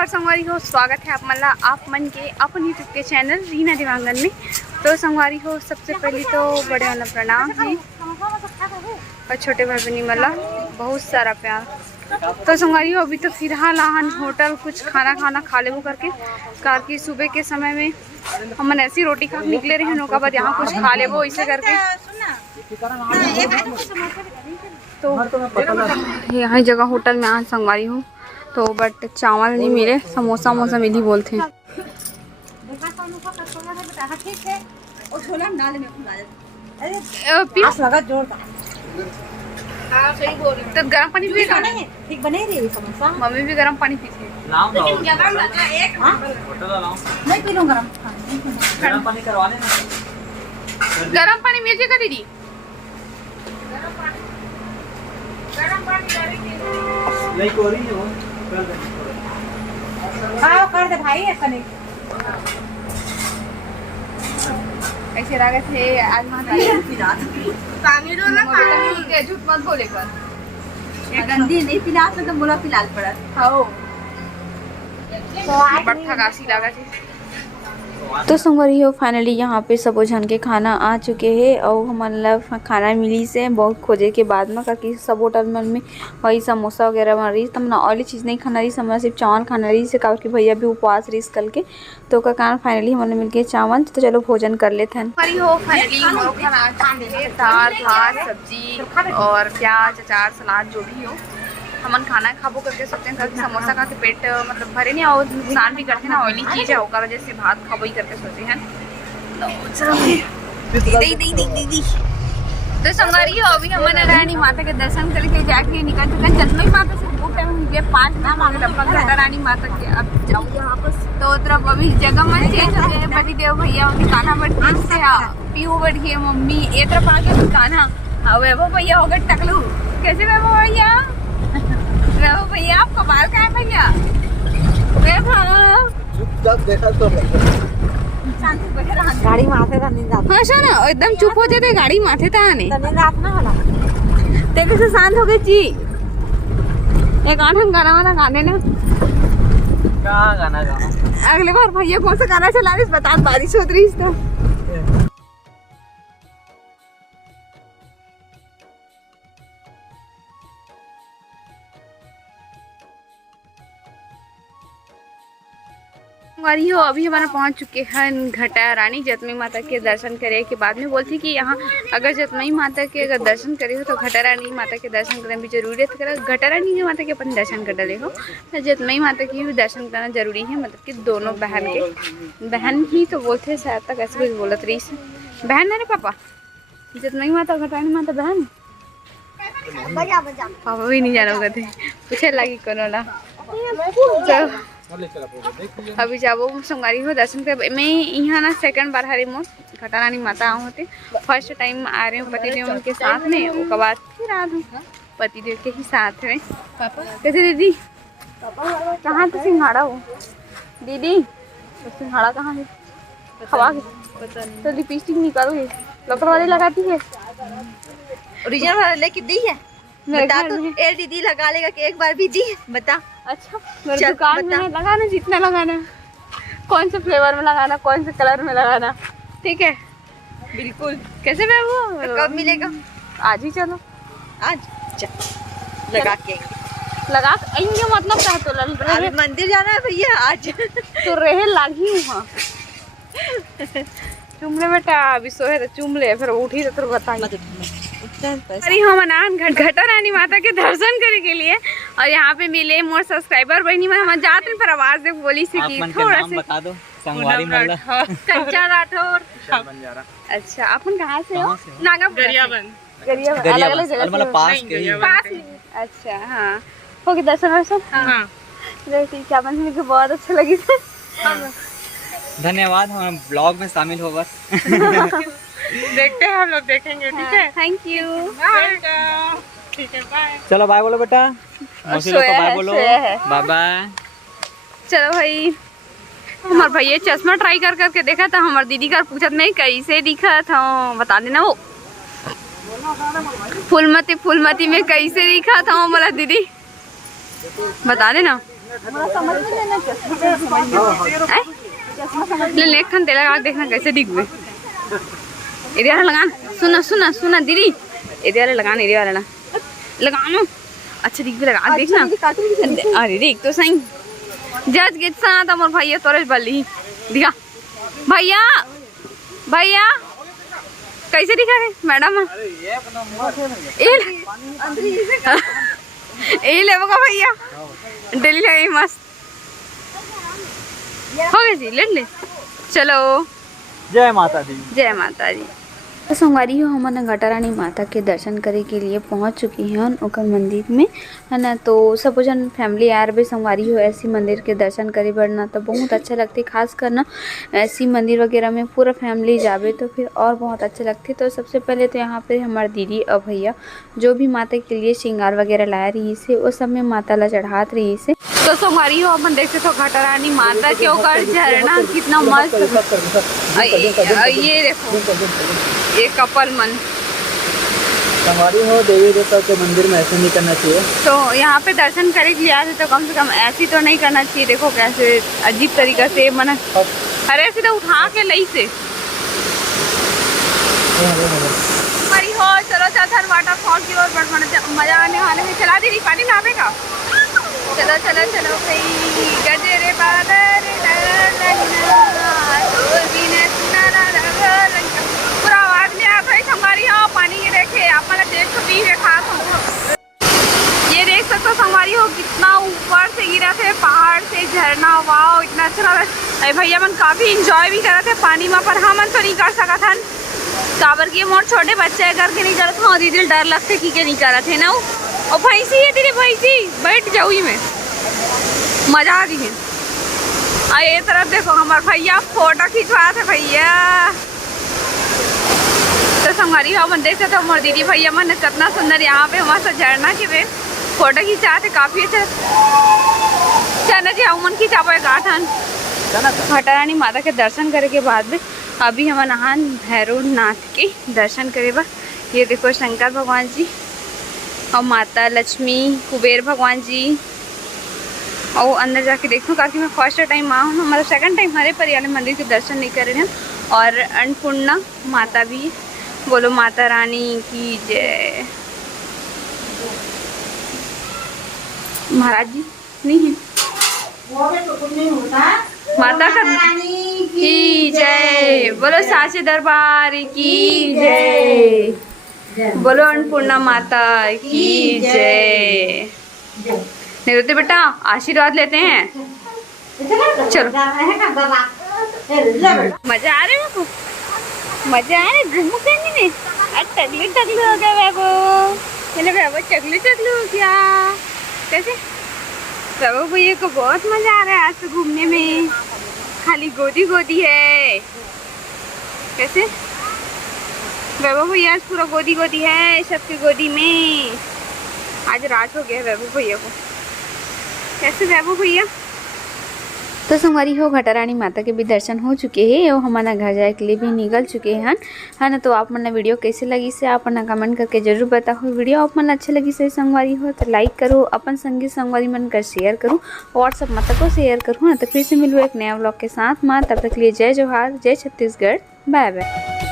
नमस्कार संगवारी हो, स्वागत है आप मन के अपन यूट्यूब के चैनल रीना दिवांगन में। तो संगवारी हो, सबसे पहले तो बड़े वाला प्रणाम है और छोटे भाई बहनी वाला बहुत सारा प्यार। तो संगवारी हो, अभी तो फिलहाल आहन होटल कुछ खाना खा लेबो करके, कार की सुबह के समय में हमन ऐसी रोटी खा निकले रहे नौका बाद यहाँ कुछ खा लेबो ऐसे करके। तो यहाँ जगह होटल में आज संगवारी हूँ तो बट चावल नहीं मिले, समोसा मोसा मिली बोलते हैं। तो गर्म पानी पिएगा? ठीक बने रही समोसा। मम्मी भी गर्म पानी पीती है। नहीं पी लूँ गर्म पानी करवा लेना। गर्म पानी मिल जाएगा दीदी? गर्म पानी नहीं को रही हो कर दे भाई ऐसे लगे थे आज झूठ मत बोले कर गंदी नहीं पिला तो बोला फिलहाल पड़ा ठगासी लगा थे। तो संगवारी हो, फाइनली यहाँ पे सबो झन के खाना आ चुके हैं और हमारा खाना मिली से बहुत खोजे के बाद में क्योंकि सब होटल में वही समोसा वगैरह बन रही तो ऑयली चीज़ नहीं खाना रही, हमारा सिर्फ चावल खाना रही से क्योंकि भैया भी उपवास रही कल के। तो का कारण फाइनली हमारे मिल के चावल, तो चलो भोजन कर लेते हैं। फाइनली दाल भात सब्जी और प्याज अचार सलाद जो भी हो हमन खाना खाबो करके सोचते हैं। समोसा खा के पेट मतलब भरे नहीं और नुकसान भी करते ना, ऑयली चीज़ है होकर वजह से भात खाबो ही करके सोचते हैं। तो संगवारी हो, अभी हमने रानी माता के दर्शन करके जाके निकल चुके हैं। जन्मई माता से वो टाइम मुझे 5 नाम आ गए रानी माता के। अब जाऊँ वापस तो तरफ अभी जगह मन चेंज हो गया है। पति देव भैया कान्हा बढ़ से पीओ बढ़ गए मम्मी ए तरफ आके कान्हा वैभव भैया हो गए टकलू। कैसे वैभव भैया? वैभव भैया आपका बाल का है भैया? देखा तो गाड़ी माथे था नींद हाँ ना एकदम चुप हो जाते, गाड़ी माथे था आने देखो से शांत हो गई जी। एक आठ गाना वाला गाने ना कहाँ गाना गाना अगले बार भैया कौन सा गाना चला रही बता, बारिश हो रही तो संगवारी हो, अभी हमारा पहुंच चुके हैं घटा रानी जतमई माता के दर्शन करे के बाद में बोलती कि यहाँ अगर जतमई माता के अगर दर्शन करे हो तो घटा रानी माता के दर्शन करना भी जरूरी है। घटा रानी माता के अपन दर्शन कर डले हो तो जतमई माता की भी दर्शन करना जरूरी है। मतलब कि दोनों बहन के, बहन ही तो बोलते शायद तक ऐसे कुछ बोलत रही से बहन ना रे पापा, जतमई माता घटा रानी माता बहन पापा भी नहीं जाना थे पूछे लगी कोनो ला। अभी जाबो संगवारी हो दर्शन कर। मैं यहाँ ना सेकंड बार हरे मोर घटा रानी माता आऊँ होते, फर्स्ट टाइम आ रहे हूँ पतिदेव उनके साथ में, उसके बाद फिर आ दूँ पतिदेव के ही साथ में। कैसे दीदी कहाँ तो सिंघाड़ा हो दीदी? तो सिंघाड़ा कहाँ है? हवा तो लिपस्टिक निकालो लोकल वाले लगाती है ओरिजिनल वाले लेके दी है बता तो ए दीदी लगा लेगा कि एक बार भी दी बता। अच्छा मेरे दुकान में लगाना जितना लगाना, कौन से फ्लेवर में लगाना, कौन से कलर में लगाना, ठीक है बिल्कुल। कैसे मैं वो तो कब मिलेगा? आज ही चलो, आज चल लगा के लगा आएंगे मतलब क्या तो अभी मंदिर जाना है भैया आज तो रहे लागी वहाँ चुमले बेटा अभी सोए तो चुमले फिर उठी तो बता। अरे हम अनान घटा रानी माता के दर्शन करे के लिए और यहाँ पे मिले मोर सब्सक्राइबर बहनी में हम जाते पर आवाज देख बोली से कि थोड़ा सा बता दो संगवारी मोहल्ला कंचा राठौर बंजारा। अच्छा अपन कहाँ से हो? नागापुर गरियाबंद अलग-अलग जगह मतलब पास के। अच्छा हाँ हो गए दर्शन वर्शन? हाँ ठीक है, अपन मुझे बहुत अच्छा लगी। धन्यवाद, हम ब्लॉग में शामिल हो बस देखते हैं हम लोग देखेंगे ठीक है। थैंक यू ठीक है बाय। चलो बाय बोलो बेटा, मौसी लोग को बाय बोलो, बाय बाय। चलो भाई हमारे भैया चश्मा ट्राई कर करके देखा था, हमारे दीदी का पूछत नहीं कैसे दिखा था बता देना। वो फूलमती में कैसे दिखा था बोला दीदी बता देना। ले लेखन तेल लगा देखना कैसे दिख गए। इधर वाला लगान, सुना सुना सुना दीदी, इधर वाला लगान, इधर वाला लगाना। अच्छा दिख भी लगा देखना। अरे देख तो सही जज के साथ हमारे भैया तोरे बली दिखा। भैया भैया कैसे दिखा है मैडम? ये ले भैया डेली लगे मस्त हो गए जी। ले चलो जय माता दी। जय माता दी। तो संगवारी हो हमन घटा रानी माता के दर्शन करे के लिए पहुंच चुकी हैं ओकर मंदिर में, है ना। तो सब जन फैमिली यार भी संगवारी हो ऐसी मंदिर के दर्शन करे बढ़ना तो बहुत अच्छा लगते, खास करना ऐसी मंदिर वगैरह में पूरा फैमिली जावे तो फिर और बहुत अच्छे लगते। तो सबसे पहले तो यहाँ पे हमारे दीदी और भैया जो भी माता के लिए श्रृंगार वगैरह लाया रही से वो सब में माता ला चढ़ात रही से। तो संगवारी हो अपन देखते तो घटा रानी माता के ओकर झरना कितना मस्त। ये देखो ये कपल मन संगवारी हो देवी देवता के मंदिर में ऐसे नहीं करना चाहिए। तो यहाँ पे दर्शन करे के लिए आए तो कम से कम ऐसी तो नहीं करना चाहिए। देखो कैसे अजीब तरीका से मन अरे ऐसे तो उठा के लई से हमारी हो। चलो चाथर वाटरफॉल की ओर मजा आने वाले में। चला दीदी पानी में आवेगा। चलो चलो चलो भाई गजरे पूरा आवाज में आ भाई हमारी। हाँ पानी ये देखे आप देख तो पी खास हो। ये देख सकते हो संगवारी हो कितना ऊपर से गिरा थे पहाड़ से झरना। वाह इतना अच्छा लगा। अरे भैया मन काफी इंजॉय भी कर रहे थे पानी में, पर हम तो नहीं कर सका था काबर की मोर छोटे बच्चे करके नहीं करते। हाँ दीदी डर लगते कि नहीं कर रहे थे ना। और भैंसी है तेरी भैंसी बैठ जाऊ में मजा आ रही है। ये तरफ देखो हमारे भैया फोटो खिंचवा थे भैया। तो संगवारी हो मन देखते तो हमारे दीदी भैया मन कितना सुंदर यहाँ पे हमारा झरना के वे फोटो खिंचाते काफी अच्छा। चना जी मन खिंचा पाए गाठन घटा रानी माता के दर्शन करे के बाद में अभी हम नहान भैरव नाथ के दर्शन करे बा। ये देखो शंकर भगवान जी और माता लक्ष्मी कुबेर भगवान जी। और अंदर जाके देखो काफी मैं फर्स्ट टाइम आऊँ, हमारा सेकंड टाइम हमारे परिवार मंदिर के दर्शन नहीं कर रहे हैं। और अन्नपूर्णा माता भी। बोलो माता रानी की जय। महाराज जी नहीं है माता का की जय। बोलो साचे दरबार की जय। बोलो अन्नपूर्णा माता की जय। नहीं रोते बेटा आशीर्वाद लेते हैं। चलो मजा आ रहा है बाबू, मजा आ रहा है घूमो कहीं नहीं। टगलू टगलू हो गया बाबू। चलो बाबू चगलू चगलू हो गया। कैसे बाबू भैया को बहुत मजा आ रहा है आज तो घूमने में। खाली गोदी गोदी है। कैसे बाबू भैया आज पूरा गोदी गोदी है सबकी गोदी में। आज रात हो गया बाबू भैया को। कैसे बाबू भैया। तो संगवारी हो घटा रानी माता के भी दर्शन हो चुके हैं और हमारा घर जाए के लिए भी निकल चुके हैं, है ना। तो आप मन वीडियो कैसे लगी से आप अपना कमेंट करके जरूर बताओ। वीडियो आप मन अच्छे लगी से संगवारी हो तो लाइक करो, अपन संगी संगवारी मन कर शेयर करो, व्हाट्सअप मत को शेयर करो ना। तो फिर से मिलूँ एक नया व्लॉग के साथ। माँ तब तक लिए जय जोहार, जय छत्तीसगढ़, बाय बाय।